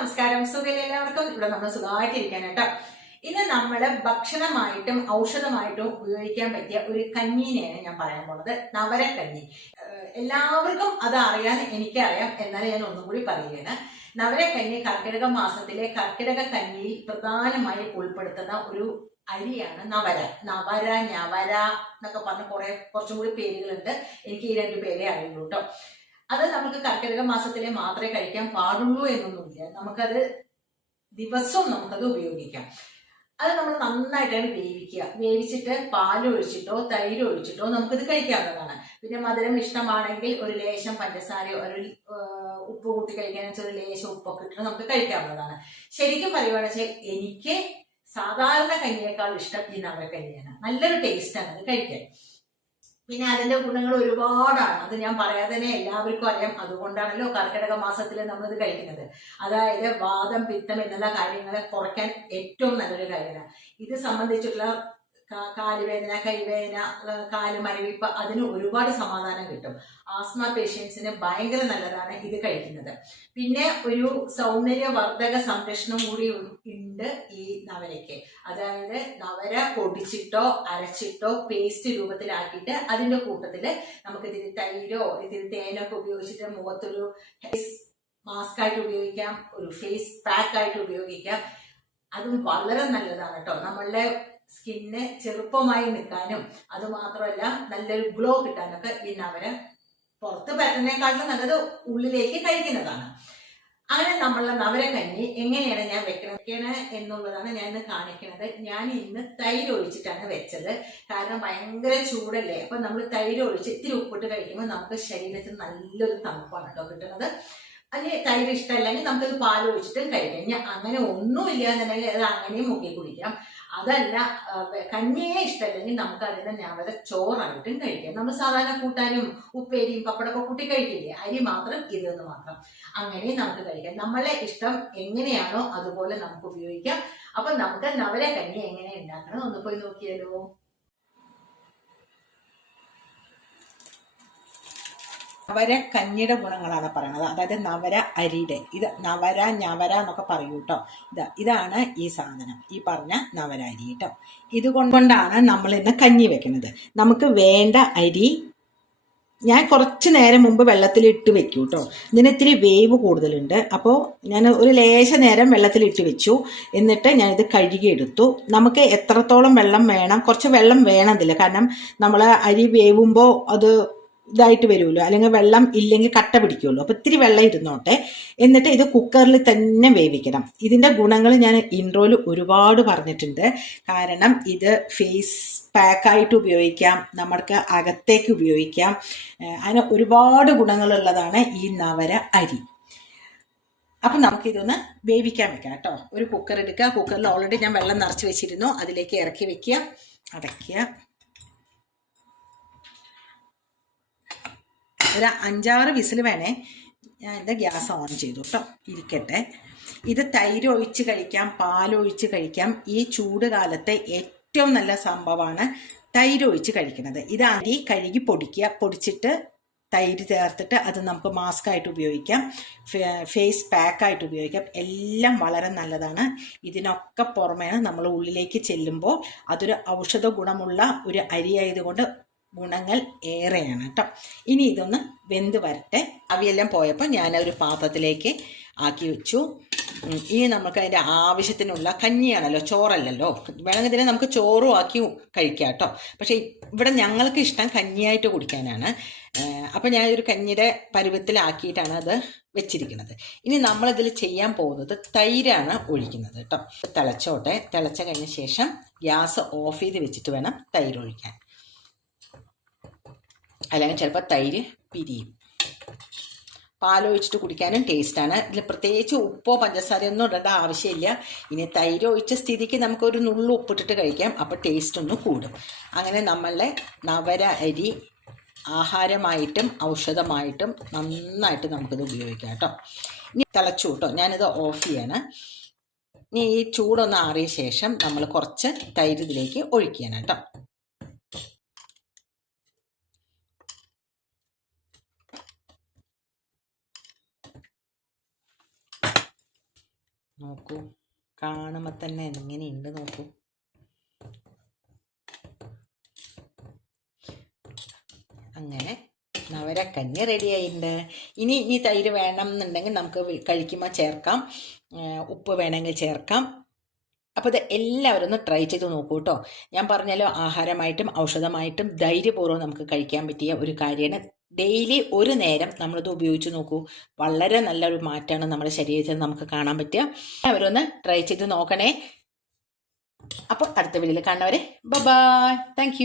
നമസ്കാരം. സുഖയിലെ എല്ലാവർക്കും? ഇവിടെ നമ്മൾ സുഖമായിട്ടിരിക്കാൻ കേട്ടോ. ഇന്ന് നമ്മൾ ഭക്ഷണമായിട്ടും ഔഷധമായിട്ടും ഉപയോഗിക്കാൻ പറ്റിയ ഒരു കഞ്ഞീനെയാണ് ഞാൻ പറയാൻ പോണത്. നവരക്കഞ്ഞി. എല്ലാവർക്കും അത് അറിയാൻ എനിക്കറിയാം. എന്നാൽ ഞാൻ ഒന്നും കൂടി പറയുകയാണ്. നവരക്കഞ്ഞി കർക്കിടക മാസത്തിലെ കർക്കിടക കഞ്ഞിയിൽ പ്രധാനമായി ഉൾപ്പെടുത്തുന്ന ഒരു അരിയാണ് നവര. നവര ഞവര എന്നൊക്കെ പറഞ്ഞ കുറെ കുറച്ചും കൂടി പേരുകളുണ്ട്. എനിക്ക് ഈ രണ്ട് പേരെ അറിയുള്ളൂ കേട്ടോ. അത് നമുക്ക് കർക്കിടക മാസത്തിലെ മാത്രമേ കഴിക്കാൻ പാടുള്ളൂ എന്നൊന്നുമില്ല. നമുക്കത് ദിവസവും നമുക്കത് ഉപയോഗിക്കാം. അത് നമ്മൾ നന്നായിട്ടാണ് വേവിക്കുക. വേവിച്ചിട്ട് പാൽ ഒഴിച്ചിട്ടോ തൈര് ഒഴിച്ചിട്ടോ നമുക്കിത് കഴിക്കാവുന്നതാണ്. പിന്നെ മധുരം ഇഷ്ടമാണെങ്കിൽ ഒരു ലേശം പഞ്ചസാരയോ ഒരു ഉപ്പ് കൂട്ടി കഴിക്കാൻ വെച്ചാൽ ഒരു ലേശം ഉപ്പൊക്കെ ഇട്ടിട്ട് നമുക്ക് കഴിക്കാവുന്നതാണ്. ശരിക്കും പറയുകയാണെന്ന് വെച്ചാൽ എനിക്ക് സാധാരണ കഞ്ഞിയേക്കാൾ ഇഷ്ടം ഈ നവക്കഞ്ഞിയാണ് നല്ലൊരു ടേസ്റ്റാണ് അത് കഴിക്കാൻ. പിന്നെ അതിന്റെ ഗുണങ്ങൾ ഒരുപാടാണ്. അത് ഞാൻ പറയാതെ തന്നെ എല്ലാവർക്കും അറിയാം. അതുകൊണ്ടാണല്ലോ കർക്കിടക മാസത്തിൽ നമ്മളിത് കഴിക്കുന്നത്. അതായത് വാദം പിത്തം എന്നുള്ള കാര്യങ്ങളെ കുറയ്ക്കാൻ ഏറ്റവും നല്ലൊരു കാര്യമാണ്. ഇത് സംബന്ധിച്ചുള്ള കാ- കാലുവേദന കൈവേദന കാൽ മരവിപ്പ് അതിന് ഒരുപാട് സമാധാനം കിട്ടും. ആസ്മ പേഷ്യൻസിന് ഭയങ്കര നല്ലതാണ് ഇത് കഴിക്കുന്നത്. പിന്നെ ഒരു സൗന്ദര്യവർദ്ധക സംരക്ഷണം കൂടി ഉണ്ട് ഈ നവരയ്ക്ക് അതായത് നവര പൊടിച്ചിട്ടോ അരച്ചിട്ടോ പേസ്റ്റ് രൂപത്തിലാക്കിയിട്ട് അതിന്റെ കൂട്ടത്തിൽ നമുക്ക് ഇതിൽ തൈരോ ഇതിൽ തേനൊക്കെ ഉപയോഗിച്ചിട്ട് മുഖത്തൊരു മാസ്ക് ആയിട്ട് ഉപയോഗിക്കാം ഒരു ഫേസ് പാക്ക് ആയിട്ട് ഉപയോഗിക്കാം. അതും വളരെ നല്ലതാണ് കേട്ടോ. നമ്മളുടെ സ്കിന്നെ ചെറുപ്പമായി നിൽക്കാനും അത് മാത്രമല്ല നല്ലൊരു ഗ്ലോ കിട്ടാനൊക്കെ ഈ നവര പുറത്ത് പറ്റുന്നതിനേക്കാളും നല്ലത് ഉള്ളിലേക്ക് കഴിക്കുന്നതാണ്. അങ്ങനെ നമ്മളുടെ നവരക്കഞ്ഞി എങ്ങനെയാണ് ഞാൻ വെക്കണത് എന്നുള്ളതാണ് ഞാൻ ഇന്ന് കാണിക്കുന്നത്. ഞാൻ ഇന്ന് തൈര് ഒഴിച്ചിട്ടാണ് വെച്ചത്. കാരണം ഭയങ്കര ചൂടല്ലേ? അപ്പൊ നമ്മൾ തൈര് ഒഴിച്ച് ഇത്തിരി ഉപ്പിട്ട് കഴിക്കുമ്പോൾ നമുക്ക് ശരീരത്തിന് നല്ലൊരു തണുപ്പാണ് കേട്ടോ കിട്ടുന്നത്. അതിന് തൈര് ഇഷ്ടമല്ലെങ്കിൽ നമുക്കത് പാൽ ഒഴിച്ചിട്ടും കഴിക്കാം. ഇനി അങ്ങനെ ഒന്നും ഇല്ല എന്നുണ്ടെങ്കിൽ അത് അങ്ങനെയും മുക്കി കുടിക്കാം അതല്ല കഞ്ഞിയെ ഇഷ്ടമല്ലെങ്കിൽ നമുക്ക് അതിനെ ഞാവര ചോറായിട്ടും കഴിക്കാം. നമ്മൾ സാധാരണ കൂട്ടാനും ഉപ്പേരിയും പപ്പടമൊക്കെ കൂട്ടി കഴിക്കില്ലേ? അരി മാത്രം ഇതെന്ന് മാത്രം. അങ്ങനെ നമുക്ക് കഴിക്കാം. നമ്മളെ ഇഷ്ടം എങ്ങനെയാണോ അതുപോലെ നമുക്ക് ഉപയോഗിക്കാം. അപ്പൊ നമുക്ക് നവര കഞ്ഞി എങ്ങനെ ഉണ്ടാക്കണം? ഒന്ന് പോയി നോക്കിയാലോ? നവര കഞ്ഞിയുടെ ഗുണങ്ങളാണ് പറയുന്നത് അതായത് നവര അരിയുടെ ഇത് നവര ഞവര എന്നൊക്കെ പറയൂ കേട്ടോ ഇതാ ഇതാണ് ഈ സാധനം. ഈ പറഞ്ഞ നവര അരി കേട്ടോ ഇതുകൊണ്ടാണ് നമ്മൾ ഇന്ന് കഞ്ഞി വെക്കുന്നത്. നമുക്ക് വേണ്ട അരി ഞാൻ കുറച്ച് നേരം മുമ്പ് വെള്ളത്തിൽ ഇട്ട് വെക്കൂ കേട്ടോ ഇതിന് ഇത്തിരി വേവ് കൂടുതലുണ്ട്. അപ്പോൾ ഞാൻ ഒരു ലേശ നേരം വെള്ളത്തിൽ ഇട്ട് വെച്ചു. എന്നിട്ട് ഞാനിത് കഴുകിയെടുത്തു നമുക്ക് എത്രത്തോളം വെള്ളം വേണം? കുറച്ച് വെള്ളം വേണമെന്നില്ല കാരണം നമ്മൾ അരി വേവുമ്പോൾ അത് ഇതായിട്ട് വരുമല്ലോ. അല്ലെങ്കിൽ വെള്ളം ഇല്ലെങ്കിൽ കട്ട പിടിക്കുമല്ലോ. അപ്പോൾ ഇത്തിരി വെള്ളം ഇരുന്നോട്ടെ. എന്നിട്ട് ഇത് കുക്കറിൽ തന്നെ വേവിക്കണം. ഇതിന്റെ ഗുണങ്ങൾ ഞാൻ ഇൻട്രോയിൽ ഒരുപാട് പറഞ്ഞിട്ടുണ്ട്. കാരണം ഇത് ഫേസ് പാക്കായിട്ട് ഉപയോഗിക്കാം. നമ്മൾക്ക് അകത്തേക്ക് ഉപയോഗിക്കാം. അതിന് ഒരുപാട് ഗുണങ്ങളുള്ളതാണ് ഈ നവര അരി. അപ്പം നമുക്കിതൊന്ന് വേവിക്കാൻ വെക്കാം കേട്ടോ. ഒരു കുക്കർ എടുക്കുക. കുക്കറിൽ ഓൾറെഡി ഞാൻ വെള്ളം നിറച്ച് വെച്ചിരുന്നു. അതിലേക്ക് ഇറക്കി വെക്കുക. അടയ്ക്കുക. ഒരു അഞ്ചാറ് വിസിൽ വേണേ. ഞാൻ എന്റെ ഗ്യാസ് ഓൺ ചെയ്തു കേട്ടോ ഇരിക്കട്ടെ. ഇത് തൈര് ഒഴിച്ച് കഴിക്കാം പാലൊഴിച്ച് കഴിക്കാം. ഈ ചൂട് കാലത്തെ ഏറ്റവും നല്ല സംഭവമാണ് തൈര് ഒഴിച്ച് കഴിക്കുന്നത്. ഇത് അരി കഴുകി പൊടിക്കുക. പൊടിച്ചിട്ട് തൈര് ചേർത്തിട്ട് അത് നമുക്ക് മാസ്ക് ആയിട്ട് ഉപയോഗിക്കാം. ഫേസ് പാക്ക് ആയിട്ട് ഉപയോഗിക്കാം. എല്ലാം വളരെ നല്ലതാണ്. ഇതിനൊക്കെ പുറമേ നമ്മൾ ഉള്ളിലേക്ക് ചെല്ലുമ്പോൾ അതൊരു ഔഷധ ഗുണമുള്ള ഒരു അരി ആയതുകൊണ്ട് ഗുണങ്ങൾ ഏറെയാണ് കേട്ടോ ഇനി ഇതൊന്ന് വെന്ത് വരട്ടെ. അവിയെല്ലാം പോയപ്പോൾ ഞാൻ ഒരു പാത്രത്തിലേക്ക് ആക്കി വെച്ചു. ഇനി നമുക്ക് അതിന്റെ ആവശ്യത്തിനുള്ള കഞ്ഞിയാണല്ലോ ചോറല്ലല്ലോ. വേണമെങ്കിൽ തന്നെ നമുക്ക് ചോറും ആക്കി കഴിക്കാം കേട്ടോ പക്ഷേ ഇവിടെ ഞങ്ങൾക്ക് ഇഷ്ടം കഞ്ഞിയായിട്ട് കുടിക്കാനാണ്. അപ്പോൾ ഞാൻ കഞ്ഞിയുടെ പരുവത്തിലാക്കിയിട്ടാണ് അത് വെച്ചിരിക്കുന്നത്. ഇനി നമ്മളിതിൽ ചെയ്യാൻ പോകുന്നത് തൈരാണ് ഒഴിക്കുന്നത് കേട്ടോ തിളച്ചോട്ടെ. തിളച്ച കഴിഞ്ഞ ശേഷം ഗ്യാസ് ഓഫ് ചെയ്ത് വെച്ചിട്ട് വേണം തൈര് ഒഴിക്കാൻ അല്ലെങ്കിൽ ചിലപ്പോൾ തൈര് പിരിയും. പാലൊഴിച്ചിട്ട് കുടിക്കാനും ടേസ്റ്റാണ് ഇതിൽ പ്രത്യേകിച്ച് ഉപ്പോ പഞ്ചസാരയൊന്നും ഇടേണ്ട ആവശ്യമില്ല. ഇനി തൈര് ഒഴിച്ച സ്ഥിതിക്ക് നമുക്കൊരു നുള്ളു ഉപ്പിട്ടിട്ട് കഴിക്കാം. അപ്പോൾ ടേസ്റ്റ് ഒന്ന് കൂടും. അങ്ങനെ നമ്മളുടെ നവര അരി ആഹാരമായിട്ടും ഔഷധമായിട്ടും നന്നായിട്ട് നമുക്കിത് ഉപയോഗിക്കാം കേട്ടോ. ഇനി തിളച്ചു കേട്ടോ. ഞാനിത് ഓഫ് ചെയ്യാണ്. ഇനി ഈ ചൂടൊന്ന് ആറിയ ശേഷം നമ്മൾ കുറച്ച് തൈര് ഇതിലേക്ക് ഒഴിക്കുകയാണ് കേട്ടോ. നോക്കൂ. കാണുമ്പോൾ തന്നെ എങ്ങനെയുണ്ട് നോക്കൂ. അങ്ങനെ നവരക്കഞ്ഞി റെഡി ആയിട്ടുണ്ട്. ഇനി ഈ തൈര് വേണം എന്നുണ്ടെങ്കിൽ നമുക്ക് കഴിക്കുമ്പോൾ ചേർക്കാം. ഉപ്പ് വേണമെങ്കിൽ ചേർക്കാം. അപ്പോൾ ഇത് എല്ലാവരും ഒന്ന് ട്രൈ ചെയ്ത് നോക്കൂ കേട്ടോ ഞാൻ പറഞ്ഞല്ലോ ആഹാരമായിട്ടും ഔഷധമായിട്ടും ധൈര്യപൂർവം നമുക്ക് കഴിക്കാൻ പറ്റിയ ഒരു കാര്യമാണ് ഡെയിലി ഒരു നേരം നമ്മളിത് ഉപയോഗിച്ച് നോക്കൂ. വളരെ നല്ലൊരു മാറ്റമാണ് നമ്മുടെ ശരീരത്തിൽ നമുക്ക് കാണാൻ പറ്റുക. അവരൊന്ന് ട്രൈ ചെയ്ത് നോക്കണേ. അപ്പോൾ അടുത്ത വീഡിയോയിൽ കാണുന്നവരെ ബബായ് താങ്ക്